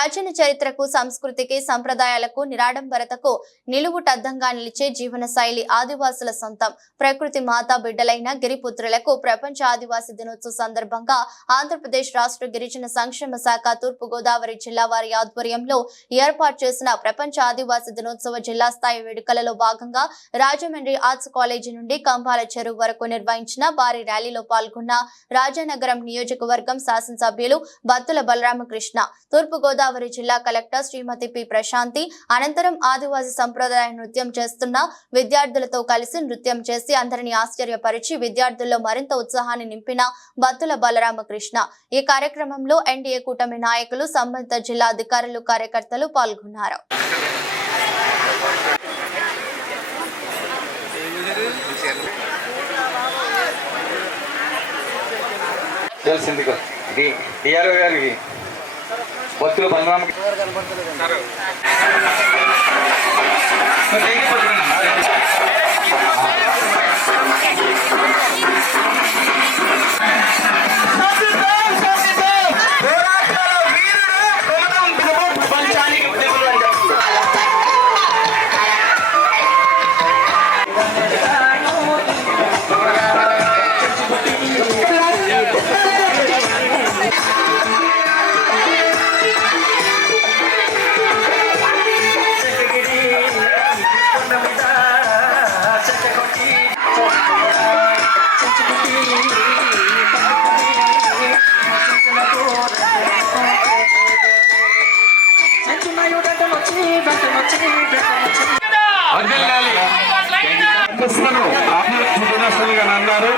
ప్రాచీన చరిత్రకు, సంస్కృతికి, సంప్రదాయాలకు, నిరాడంబరతకు నిలువుటద్దంగా నిలిచే జీవన శైలి ఆదివాసుల సొంతం. ప్రకృతి మాతా బిడ్డలైన గిరిపుత్రులకు ప్రపంచ ఆదివాసీ దినోత్సవ సందర్భంగా ఆంధ్రప్రదేశ్ రాష్ట్ర గిరిజన సంక్షేమ శాఖ తూర్పు గోదావరి జిల్లా వారి ఆధ్వర్యంలో ఏర్పాటు చేసిన ప్రపంచ ఆదివాసీ దినోత్సవ జిల్లా స్థాయి వేడుకలలో భాగంగా రాజమండ్రి ఆర్ట్స్ కాలేజీ నుండి కంపాల చెరువు వరకు నిర్వహించిన భారీ ర్యాలీలో పాల్గొన్న రాజానగరం నియోజకవర్గం శాసనసభ్యులు బత్తుల బలరామకృష్ణ, తూర్పు గోదావరి జిల్లా కలెక్టర్ శ్రీమతి పి ప్రశాంతి అనంతరం ఆదివాసీ సంప్రదాయ నృత్యం చేస్తున్న విద్యార్థులతో కలిసి నృత్యం చేసి అందరినీ ఆశ్చర్యపరిచి విద్యార్థుల్లో మరింత ఉత్సాహాన్ని నింపిన బత్తుల బలరామకృష్ణ. ఈ కార్యక్రమంలో ఎన్డీఏ కూటమి నాయకులు, సంబంధిత జిల్లా అధికారులు, కార్యకర్తలు పాల్గొన్నారు. బత్తుల బలరామ అన్నారు.